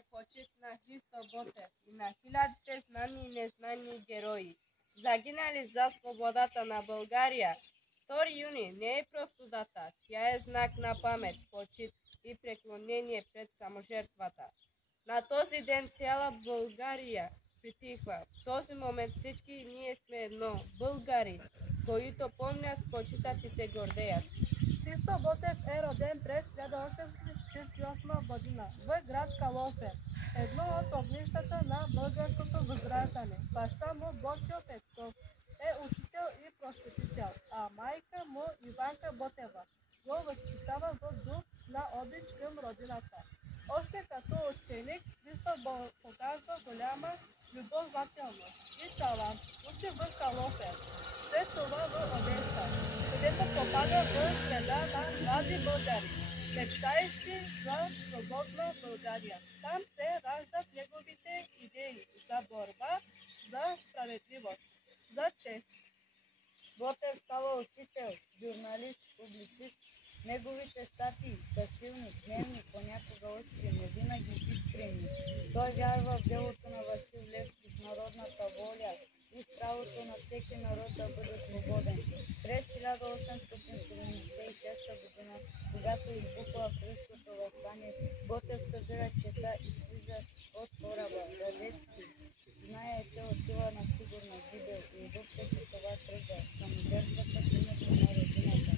отдаваме почет на Христо Ботев и на хилядите знани и незнани герои, загинали за свободата на България. 2 юни не е просто дата, тя е знак на памет, почет и преклонение пред саможертвата. На този ден цяла България притихва. В този момент всички ние сме едно – българи, които помнят, почитат и се гордеят. Христо Ботев е роден през 1848 година в град Калофер, едно от огнищата на българското възраждане. Баща му Ботьо Петков е учител и просветител, а майка му Иванка Ботева го възпитава в дух на обич към родината. Още като ученик Христо показва голяма любознателност и талант. Учи в Калофер, след това в Одеса, където попада в среда на млади българи, мечтаещи за свободна България. Там се раждат неговите идеи за борба, за справедливост, за чест. Ботев става учител, журналист, публицист. Неговите статии са силни, гневни, понякога остри, но винаги искрени. Той вярва в делото на Васил Левски, в народната воля и в правото на всеки народ да бъде свободен. През 1876 година, когато избухва Кръстното въстание, Ботев събира чета и слиза от кораба. Радецки знае, че отива на сигурна гибел и въпреки това тръгва саможертвата в името на родината.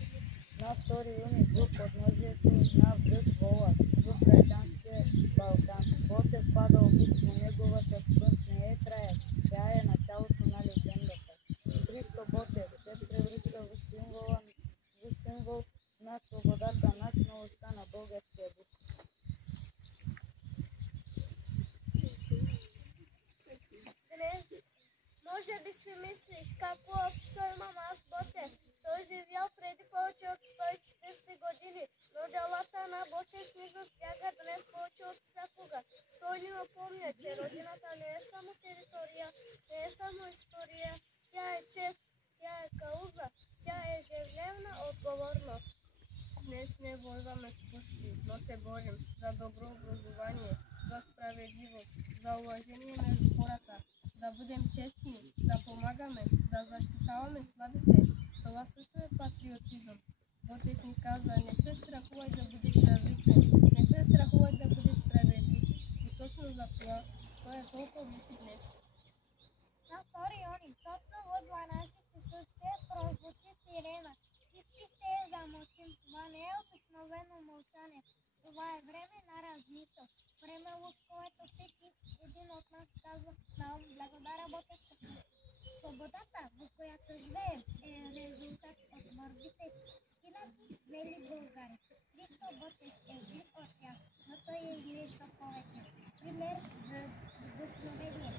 На 2 юни в подножието на връх Вола в Качанския Балкан Ботев пада убит, но неговата смърт не е краят, тя е началото на легендата. Христо Ботев се превръща в символ на свободата, на смелостта на българския дух. Днес може би си мислиш, какво общо имам аз Ботев. Той живял преди повече от 140 години, но делата на Ботев ни застяга днес повече от всякога. Той ни напомня, че родината не е само територия, не е само история, тя е чест, тя е кауза, тя е ежедневна отговорност. Днес не воюваме с пушки, но се борим за добро образование, за справедливост, за уважение между хората, да бъдем честни, да помагаме, да защитаваме слабите. Това също е патриотизъм. Ботев ни каза, не се страхувай да бъдеш различен, не се страхувай да бъдеш справедлив. И точно за това той е толкова близо днес. На 2 юни, точно в 12 часа ще прозвучи сирена. Всички ще я замълчим. Това не е обикновено мълчание. Това е време на размисъл. Време, в което всеки един от нас казва на благодаря Ботев. Свободата, в която живеем, е резултат от борбите хиляди смели българи. Христо Ботев е един от тях, но той е и нещо повече. Пример за вдъхновение.